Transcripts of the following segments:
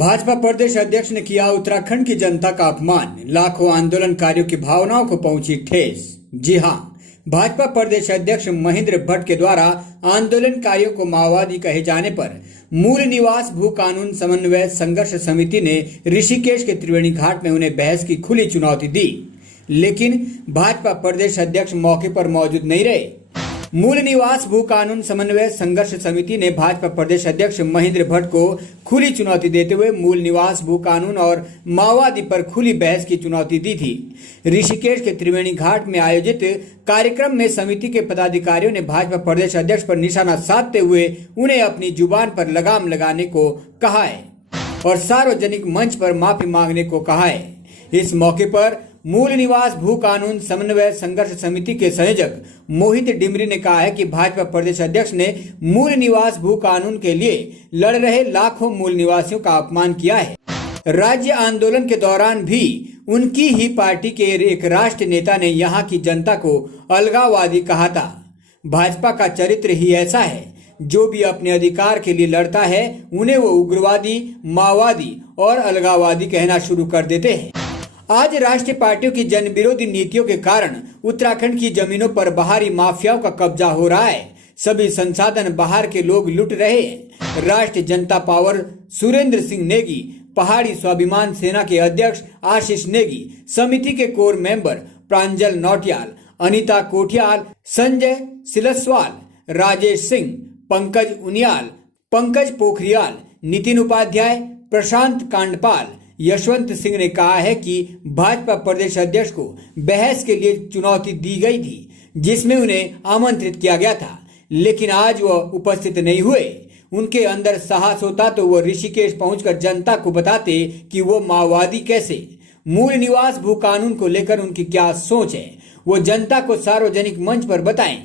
भाजपा प्रदेश अध्यक्ष ने किया उत्तराखंड की जनता का अपमान, लाखों आंदोलनकारियों की भावनाओं को पहुंची ठेस। जी हां, भाजपा प्रदेश अध्यक्ष महेंद्र भट्ट के द्वारा आंदोलनकारियों को माओवादी कहे जाने पर मूल निवास भू कानून समन्वय संघर्ष समिति ने ऋषिकेश के त्रिवेणी घाट में उन्हें बहस की खुली चुनौती दी, लेकिन भाजपा प्रदेश अध्यक्ष मौके पर मौजूद नहीं रहे। मूल निवास भू कानून समन्वय संघर्ष समिति ने भाजपा प्रदेश अध्यक्ष महेंद्र भट्ट को खुली चुनौती देते हुए मूल निवास भू कानून और माओवादी पर खुली बहस की चुनौती दी थी। ऋषिकेश के त्रिवेणी घाट में आयोजित कार्यक्रम में समिति के पदाधिकारियों ने भाजपा प्रदेश अध्यक्ष पर निशाना साधते हुए उन्हें अपनी जुबान पर लगाम लगाने को कहा है और सार्वजनिक मंच पर माफी मांगने को कहा है। इस मौके पर मूल निवास भू कानून समन्वय संघर्ष समिति के संयोजक मोहित डिमरी ने कहा है कि भाजपा प्रदेश अध्यक्ष ने मूल निवास भू कानून के लिए लड़ रहे लाखों मूल निवासियों का अपमान किया है। राज्य आंदोलन के दौरान भी उनकी ही पार्टी के एक राष्ट्रीय नेता ने यहाँ की जनता को अलगाववादी कहा था। भाजपा का चरित्र ही ऐसा है, जो भी अपने अधिकार के लिए लड़ता है उन्हें वो उग्रवादी, माओवादी और अलगाववादी कहना शुरू कर देते हैं। आज राष्ट्रीय पार्टियों की जन विरोधी नीतियों के कारण उत्तराखंड की जमीनों पर बाहरी माफियाओं का कब्जा हो रहा है। सभी संसाधन बाहर के लोग लूट रहे हैं। राष्ट्रीय जनता पावर सुरेंद्र सिंह नेगी, पहाड़ी स्वाभिमान सेना के अध्यक्ष आशीष नेगी, समिति के कोर मेंबर प्रांजल नौटियाल, अनीता कोठियाल, संजय सिलस्वाल, राजेश सिंह, पंकज उनियाल, पंकज पोखरियाल, नितिन उपाध्याय, प्रशांत कांडपाल, यशवंत सिंह ने कहा है कि भाजपा प्रदेश अध्यक्ष को बहस के लिए चुनौती दी गई थी, जिसमें उन्हें आमंत्रित किया गया था, लेकिन आज वह उपस्थित नहीं हुए। उनके अंदर साहस होता तो वो ऋषिकेश पहुंचकर जनता को बताते कि वो माओवादी कैसे। मूल निवास भू कानून को लेकर उनकी क्या सोच है, वो जनता को सार्वजनिक मंच पर बताएं।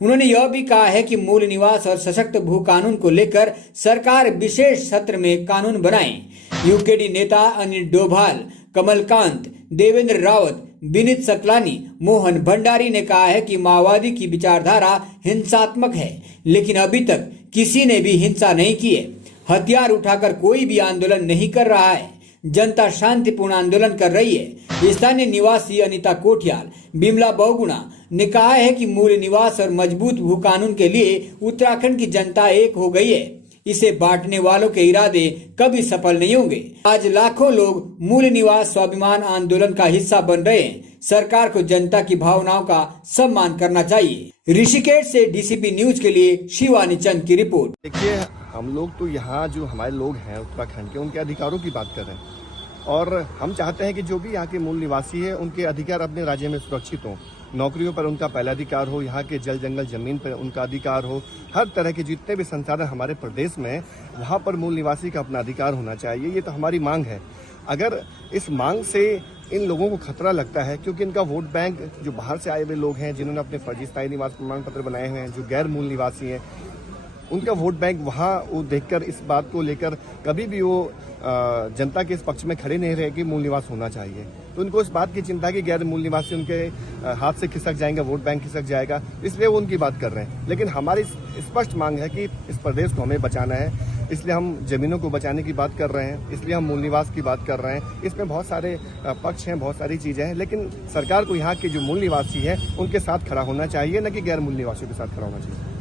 उन्होंने यह भी कहा है कि मूल निवास और सशक्त भू कानून को लेकर सरकार विशेष सत्र में कानून बनाए। यूकेडी नेता अनिल डोभाल, कमलकांत, देवेंद्र रावत, विनीत सकलानी, मोहन भंडारी ने कहा है कि माओवादी की विचारधारा हिंसात्मक है, लेकिन अभी तक किसी ने भी हिंसा नहीं की है। हथियार उठाकर कोई भी आंदोलन नहीं कर रहा है। जनता शांतिपूर्ण आंदोलन कर रही है। स्थानीय निवासी अनीता कोठियाल, बिमला बहुगुणा ने कहा है कि मूल निवास और मजबूत भू कानून के लिए उत्तराखंड की जनता एक हो गई है। इसे बांटने वालों के इरादे कभी सफल नहीं होंगे। आज लाखों लोग मूल निवास स्वाभिमान आंदोलन का हिस्सा बन रहे हैं। सरकार को जनता की भावनाओं का सम्मान करना चाहिए। ऋषिकेश से डीसीपी न्यूज के लिए शिवानी चंद की रिपोर्ट। देखिए, हम लोग तो यहाँ जो हमारे लोग हैं उत्तराखंड के, उनके अधिकारों की बात कर रहे हैं और हम चाहते हैं कि जो भी यहाँ के मूल निवासी है उनके अधिकार अपने राज्य में सुरक्षित हों। नौकरियों पर उनका पहला अधिकार हो, यहाँ के जल जंगल जमीन पर उनका अधिकार हो। हर तरह के जितने भी संसाधन हमारे प्रदेश में, वहाँ पर मूल निवासी का अपना अधिकार होना चाहिए। ये तो हमारी मांग है। अगर इस मांग से इन लोगों को खतरा लगता है, क्योंकि इनका वोट बैंक जो बाहर से आए हुए लोग हैं, जिन्होंने अपने फर्जी स्थायी निवास प्रमाण पत्र बनाए हुए हैं, जो गैर मूल निवासी हैं, उनका वोट बैंक वहाँ वो देखकर इस बात को लेकर कभी भी वो जनता के इस पक्ष में खड़े नहीं रहे कि मूल निवास होना चाहिए। तो उनको इस बात की चिंता कि गैर मूल निवासी उनके हाथ से खिसक जाएंगे, वोट बैंक खिसक जाएगा, इसलिए वो उनकी बात कर रहे हैं। लेकिन हमारी स्पष्ट मांग है कि इस प्रदेश को हमें बचाना है, इसलिए हम जमीनों को बचाने की बात कर रहे हैं, इसलिए हम मूल निवास की बात कर रहे हैं। इसमें बहुत सारे पक्ष हैं, बहुत सारी चीजें हैं, लेकिन सरकार को यहाँ के जो मूल निवासी हैं उनके साथ खड़ा होना चाहिए, न कि गैर मूल निवासियों के साथ खड़ा होना चाहिए।